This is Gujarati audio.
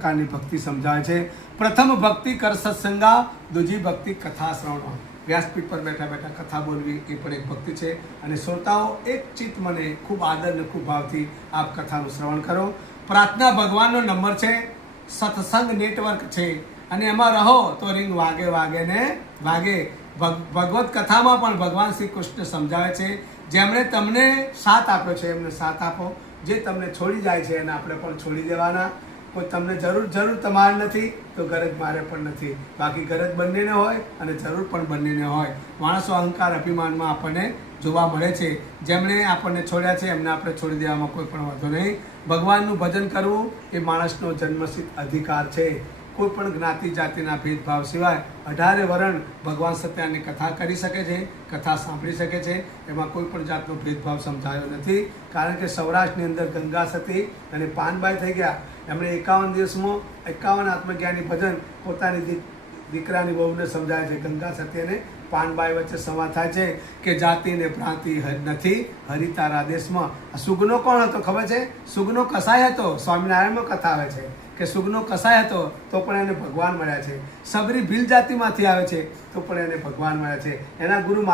પ્રકારની ભક્તિ સમજાવે છે। પ્રથમ ભક્તિ કર સત્સંગા, બીજી ભક્તિ કથા શ્રવણ। વ્યાસપીઠ પર બેઠા બેઠા કથા બોલવી એ પણ એક ભક્તિ છે। અને શ્રોતાઓ એક ચિત્ત મને ખૂબ આદર અને ખૂબ ભાવથી આપ કથાનું શ્રવણ કરો। પ્રાર્થના ભગવાનનો નંબર છે, સત્સંગ નેટવર્ક છે, અને એમાં રહો તો રિંગ વાગે વાગે ને વાગે। ભગવત કથામાં પણ ભગવાન શ્રી કૃષ્ણ સમજાવે છે, જેમણે તમને સાથ આપ્યો છે એમને સાથ આપો, જે તમને છોડી જાય છે એને આપણે પણ છોડી દેવાના। કોઈ તમને જરૂર તમારે નથી તો ગરજ મારે પણ નથી, બાકી ગરજ બંનેને હોય અને જરૂર પણ બંનેને હોય। માણસો અહંકાર અભિમાનમાં આપણને જોવા મળે છે। જેમણે આપણને છોડ્યા છે એમને આપણે છોડી દેવામાં કોઈ પણ વાંધો નહીં। ભગવાનનું ભજન કરવું એ માણસનો જન્મસિદ્ધ અધિકાર છે। કોઈ પણ જ્ઞાતિ જાતિના ભેદભાવ સિવાય 18 વરણ ભગવાન સત્યનારાયણની કથા કરી શકે છે, કથા સાંભળી શકે છે। એમાં કોઈ પણ જાતનો ભેદભાવ સમજાયો નથી, કારણ કે સૌરાષ્ટ્રની અંદર ગંગા સતી અને પાનબાઈ થઈ ગયા। એમણે 51 દિવસમાં 51 આત્મજ્ઞાની ભજન પોતાની દીકરાની વહુને સમજાય છે। ગંગા સતી અને પાનબાઈ વચ્ચે સંવાદ થાય છે કે જાતિ ને પ્રાંતિ નથી હરિ તારા દેશમાં। સુગનો કોણ હતો ખબર છે? સુગનો કસાય હતો। સ્વામિનારાયણમાં કથા આવે છે કે સુગનો કસાય હતો તો પણ એને ભગવાન મળ્યા છે। સબરી ભીલ જાતિમાંથી આવે છે તો પણ એને ભગવાન મળ્યા છે। એના ગુરુ